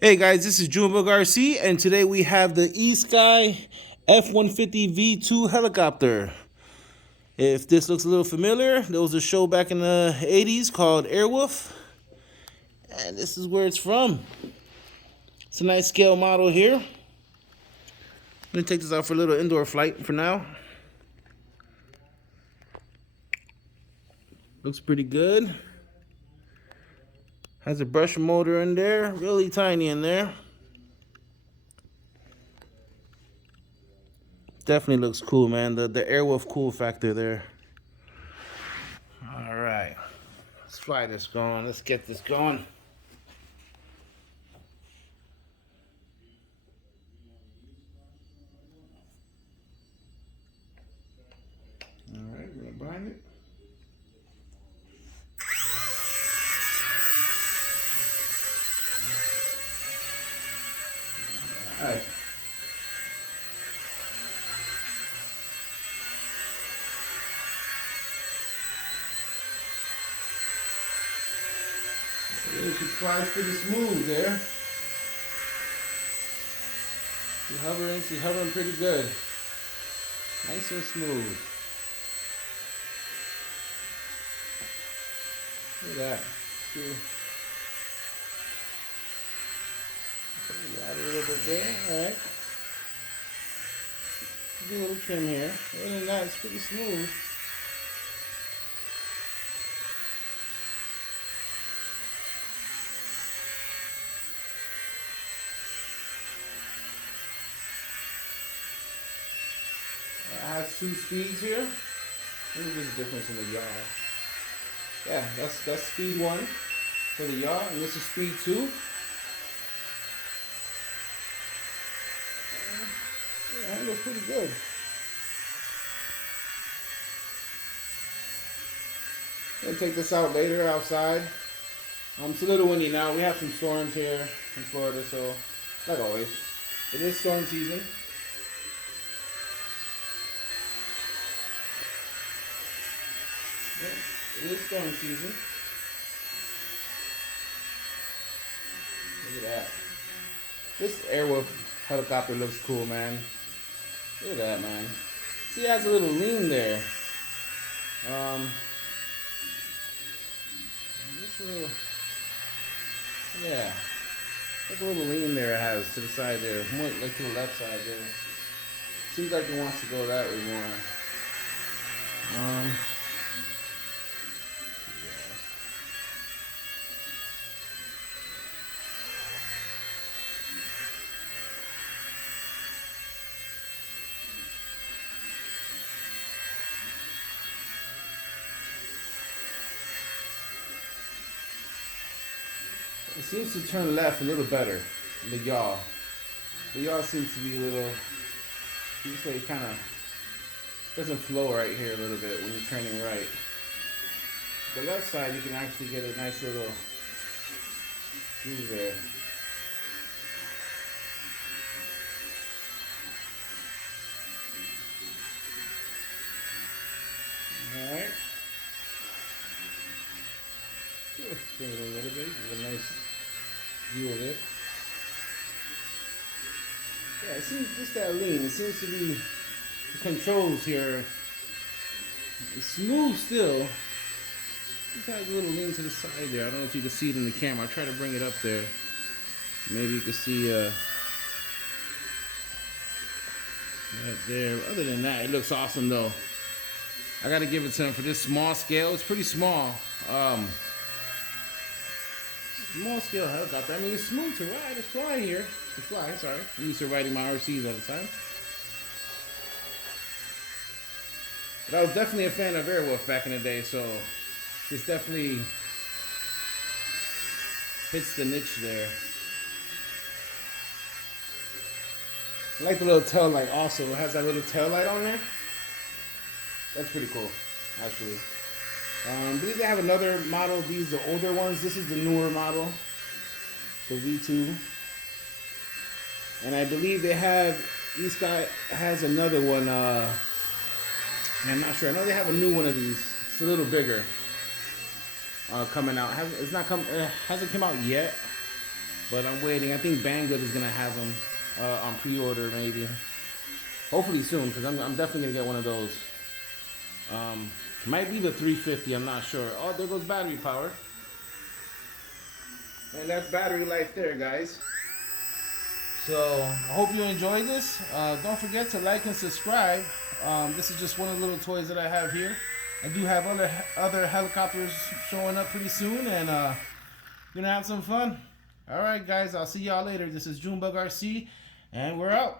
Hey guys, this is AIRWOLF RC, and today we have the E-Sky F150 V2 helicopter. If this looks a little familiar, there was a show back in the 80s called AIRWOLF, and this is where it's from. It's a nice scale model here. I'm gonna take this out for a little indoor flight for now. Looks pretty good. Has a brush motor in there, really tiny in there. Definitely looks cool, man. The AIRWOLF cool factor there. All right, let's fly this going. Let's get this going. All right, we're gonna bind it. All right. She flies pretty smooth there. She's hovering pretty good. Nice and smooth. Look at that. See? Got a little bit there, alright. Do a little trim here. Other than that, it's pretty smooth. I have two speeds here. What is this difference in the yaw? Yeah, that's speed 1 for the yaw, and this is speed 2. Yeah, it looks pretty good. I'm gonna take this out later outside. It's a little windy now. We have some storms here in Florida, so like always, it is storm season. Yeah, it is storm season. Look at that. This AIRWOLF helicopter looks cool, man. Look at that, man. See, it has a little lean there. Just a little, yeah. Like a little lean there it has to the side there. More like to the left side there. Seems like it wants to go that way more. It seems to turn left a little better, the yaw. The yaw seems to be a little, you say it kind of doesn't flow right here a little bit when you're turning right. The left side, you can actually get a nice little groove there. Alright. Bring it a little bit, get a nice view of it. Yeah, it seems just that lean. It seems to be the controls here. It's smooth still. Just has a little lean to the side there. I don't know if you can see it in the camera. I'll try to bring it up there. Maybe you can see right there. Other than that, it looks awesome though. I gotta give it to him for this small scale. It's pretty small. Small scale helicopter. I mean, it's smooth to ride. To fly here. To fly, sorry. I'm used to riding my RCs all the time. But I was definitely a fan of AIRWOLF back in the day, so this definitely hits the niche there. I like the little tail light also. It has that little tail light on there. That's pretty cool, actually. I believe they have another model. These are the older ones. This is the newer model, the V2. And I believe they have, E-Sky has another one. I'm not sure. I know they have a new one of these. It's a little bigger. Coming out. It hasn't come out yet. but I'm waiting. I think Banggood is gonna have them on pre-order maybe. Hopefully soon, because I'm definitely gonna get one of those. Might be the 350, I'm not sure. Oh, there goes battery power. And that's battery life there, guys. So I hope you enjoyed this. Don't forget to like and subscribe. This is just one of the little toys that I have here. I do have other helicopters showing up pretty soon, and gonna have some fun. All right, guys, I'll see y'all later. This is Junebug RC, and we're out.